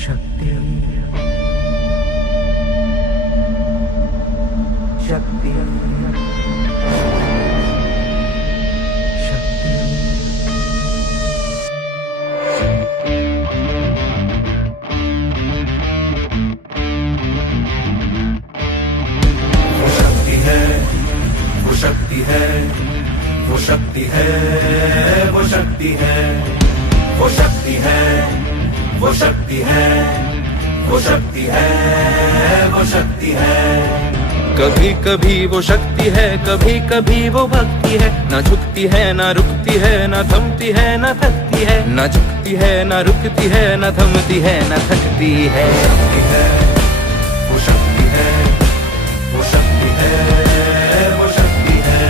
शक्ति शक्ति शक्ति वो शक्ति है, वो शक्ति है, वो शक्ति है, वो शक्ति है, वो शक्ति है, वो शक्ति है, वो शक्ति है, वो शक्ति है। कभी कभी वो शक्ति है, कभी कभी वो भक्ति है। ना झुकती है ना रुकती है, ना थमती है ना थकती है। ना झुकती है ना रुकती है, ना थमती है ना थकती है। शक्ति है, वो शक्ति है, वो शक्ति है, वो शक्ति है,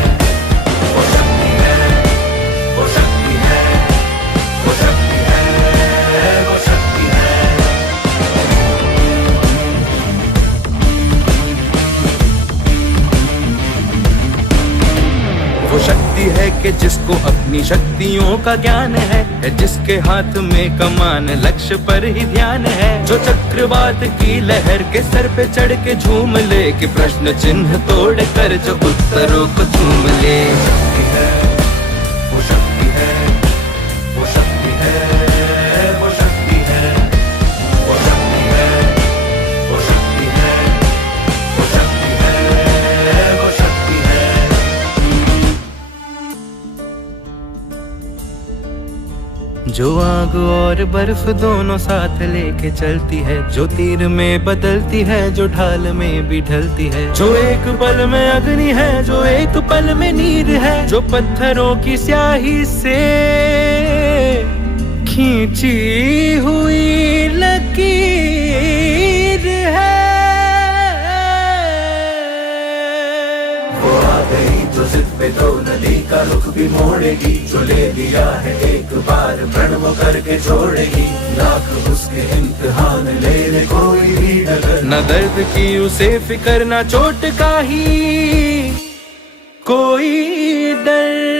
वो शक्ति है, वो शक्ति है, वो शक्ति है, वो शक्ति है। वो शक्ति है कि जिसको अपनी शक्तियों का ज्ञान है, जिसके हाथ में कमान लक्ष्य पर ही ध्यान है। जो चक्रवात की लहर के सर पे चढ़ के झूम ले, कि प्रश्न चिन्ह तोड़ कर जो उत्तरों को चूम ले। शक्ति है, वो शक्ति है, वो शक्ति है, वो शक्ति है, वो शक्ति है, वो शक्ति है, वो शक्ति है, वो शक्ति है। जो आग और बर्फ दोनों साथ लेके चलती है, जो तीर में बदलती है, जो ढाल में भी ढलती है। जो एक पल में अग्नि है, जो एक पल में नीर है। जो पत्थरों की स्याही से खींची हुई लकीर है। वो आ गई जो जिद पे तो नदी का रुख भी मोड़ेगी। जो ले दिया है एक बार प्रण वो करके छोड़ेगी। लाख उसके इम्तिहान ले ले कोई भी डगर। न दर्द की उसे फिकर, न चोट का ही कोई डर।